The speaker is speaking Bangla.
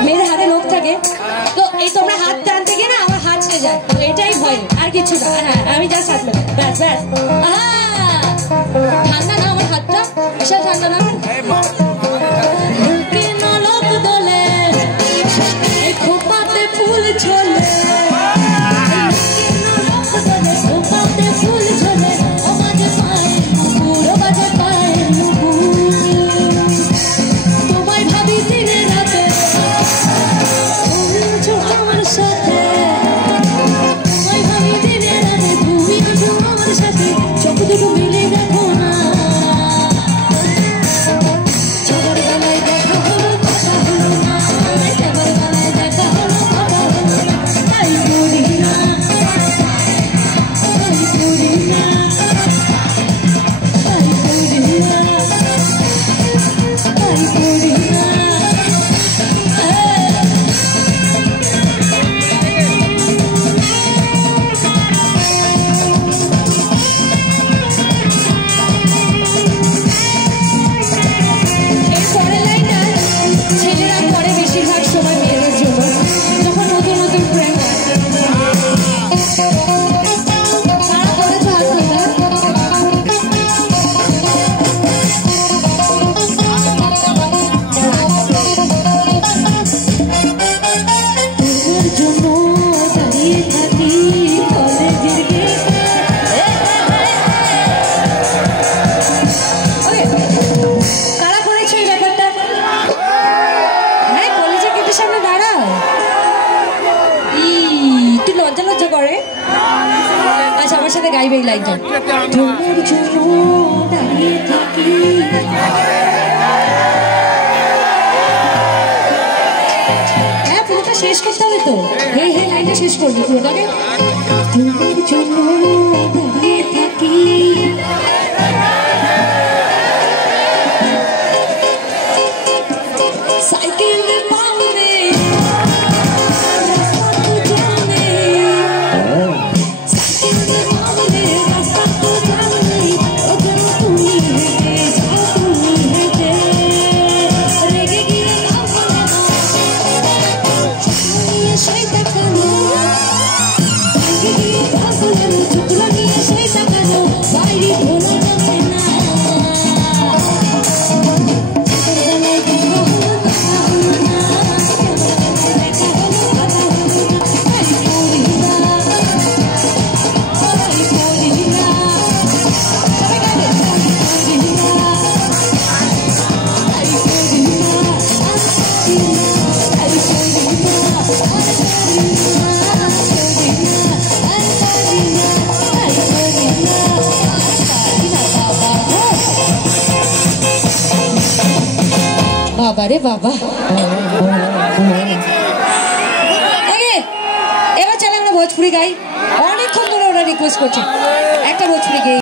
मेरे हाथे लोक থাকে তো এই তোমরা হাত টানতে গিয়ে না আমার হাত ছেড়ে যায় তো এটাই ভয় আর কিছু না হ্যাঁ আমি জাস্ট হাত মেরে ব্যাস ব্যাস ঠান্ডা না আমার হাতটা বিশাল ঠান্ডা না খোপাতে ফুল ছোলে গাইবে এই লাইনটা তোমার জন্য দাঁড়িয়ে থাকি হ্যাঁ পুরোটা শেষ করতে হবে তো হে হে লাইনটা শেষ করবি পুরোটাকে তোমার জন্য দাঁড়িয়ে থাকি সাইকেল পাওনে Shake that আরে বাবা, এবার চলে আমরা ভোজপুরি গাই। অনেকক্ষণ ধরে ওরা রিকোয়েস্ট করছে একটা ভোজপুরি গাই।